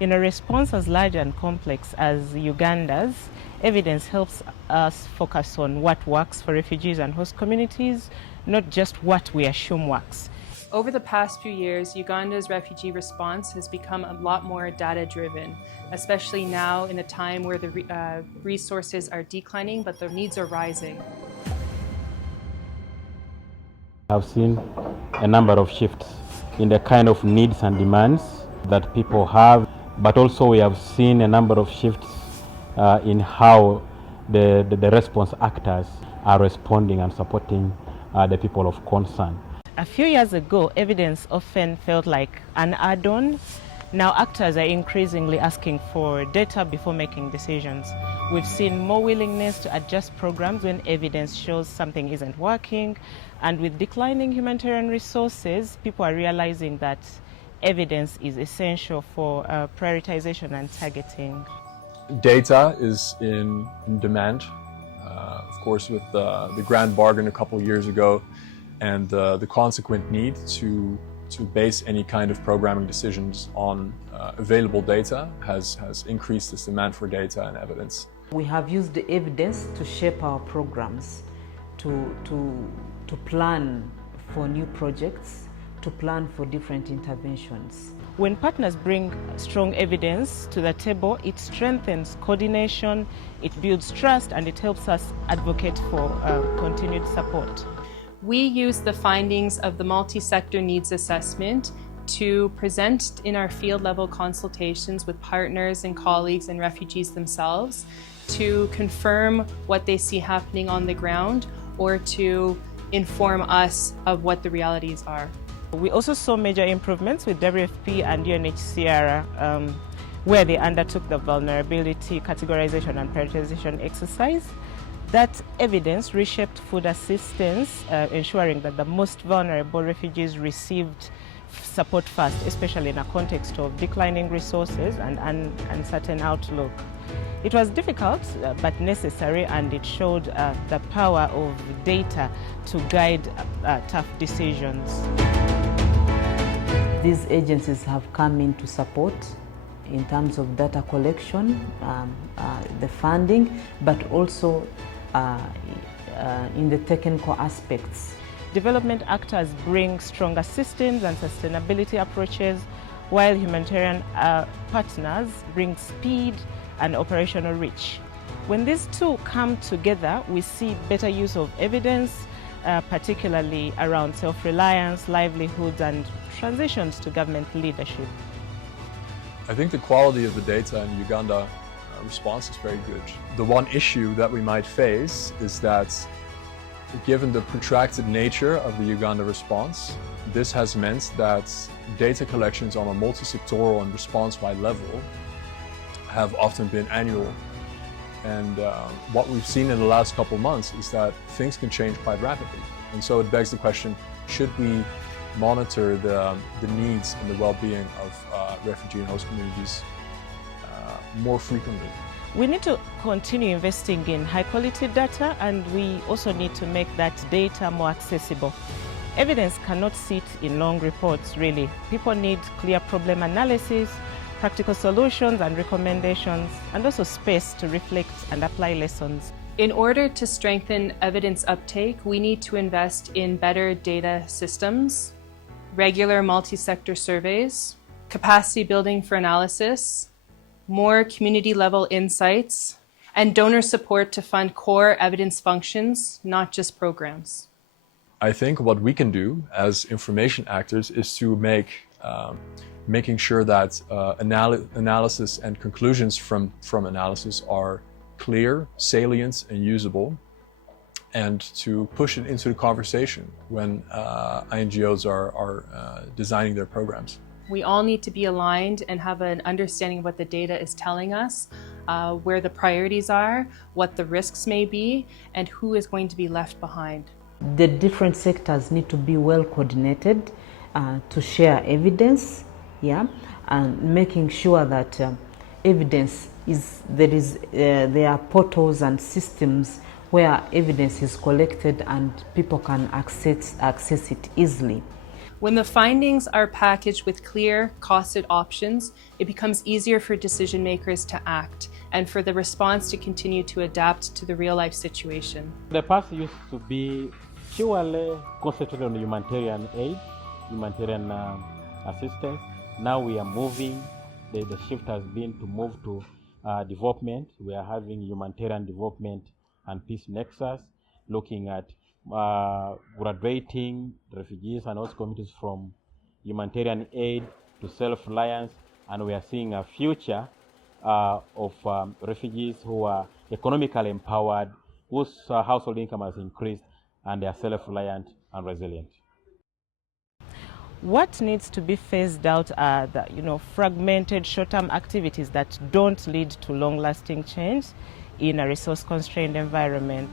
In a response as large and complex as Uganda's, evidence helps us focus on what works for refugees and host communities, not just what we assume works. Over the past few years, Uganda's refugee response has become a lot more data-driven, especially now in a time where the resources are declining, but the needs are rising. I've seen a number of shifts in the kind of needs and demands that people have, but also we have seen a number of shifts in how the response actors are responding and supporting the people of concern. A few years ago, evidence often felt like an add-on. Now actors are increasingly asking for data before making decisions. We've seen more willingness to adjust programs when evidence shows something isn't working. And with declining humanitarian resources, people are realizing that evidence is essential for prioritization and targeting. Data is in demand. Of course, with the grand bargain a couple of years ago and the consequent need to base any kind of programming decisions on available data has increased this demand for data and evidence. We have used the evidence to shape our programs, to plan for new projects, to plan for different interventions. When partners bring strong evidence to the table, it strengthens coordination, it builds trust, and it helps us advocate for continued support. We use the findings of the multi-sector needs assessment to present in our field-level consultations with partners and colleagues and refugees themselves to confirm what they see happening on the ground or to inform us of what the realities are. We also saw major improvements with WFP and UNHCR where they undertook the vulnerability categorization and prioritization exercise. That evidence reshaped food assistance, ensuring that the most vulnerable refugees received support first, especially in a context of declining resources and uncertain outlook. It was difficult but necessary, and it showed the power of data to guide tough decisions. These agencies have come in to support in terms of data collection, the funding, but also in the technical aspects. Development actors bring stronger systems and sustainability approaches, while humanitarian partners bring speed and operational reach. When these two come together, we see better use of evidence, particularly around self-reliance, livelihoods, and transitions to government leadership. I think the quality of the data in Uganda response is very good. The one issue that we might face is that given the protracted nature of the Uganda response, this has meant that data collections on a multi-sectoral and response-wide level have often been annual. And what we've seen in the last couple of months is that things can change quite rapidly. And so it begs the question, should we monitor the needs and the well-being of refugee and host communities more frequently? We need to continue investing in high-quality data, and we also need to make that data more accessible. Evidence cannot sit in long reports, really. People need clear problem analysis, practical solutions and recommendations, and also space to reflect and apply lessons. In order to strengthen evidence uptake, we need to invest in better data systems, regular multi-sector surveys, capacity building for analysis, more community-level insights, and donor support to fund core evidence functions, not just programs. I think what we can do as information actors is to making sure that analysis and conclusions from analysis are clear, salient, and usable, and to push it into the conversation when INGOs are designing their programs. We all need to be aligned and have an understanding of what the data is telling us, where the priorities are, what the risks may be, and who is going to be left behind. The different sectors need to be well coordinated to share evidence, and making sure that evidence there are portals and systems where evidence is collected and people can access it easily. When the findings are packaged with clear, costed options, it becomes easier for decision makers to act and for the response to continue to adapt to the real-life situation. The past used to be purely concentrated on humanitarian aid, humanitarian assistance. Now we are moving, the shift has been to move to development. We are having humanitarian development and peace nexus, looking at graduating refugees and host communities from humanitarian aid to self-reliance, and we are seeing a future of refugees who are economically empowered, whose household income has increased, and they are self-reliant and resilient. What needs to be phased out are the fragmented short-term activities that don't lead to long-lasting change in a resource-constrained environment.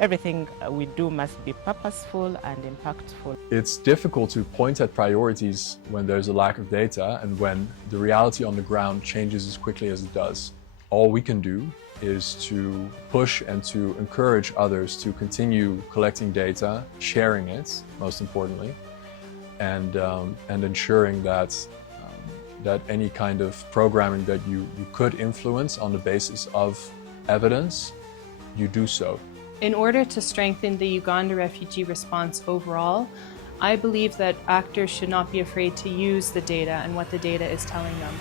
Everything we do must be purposeful and impactful. It's difficult to point at priorities when there's a lack of data and when the reality on the ground changes as quickly as it does. All we can do is to push and to encourage others to continue collecting data, sharing it, most importantly, and ensuring that any kind of programming that you could influence on the basis of evidence, you do so. In order to strengthen the Uganda refugee response overall, I believe that actors should not be afraid to use the data and what the data is telling them.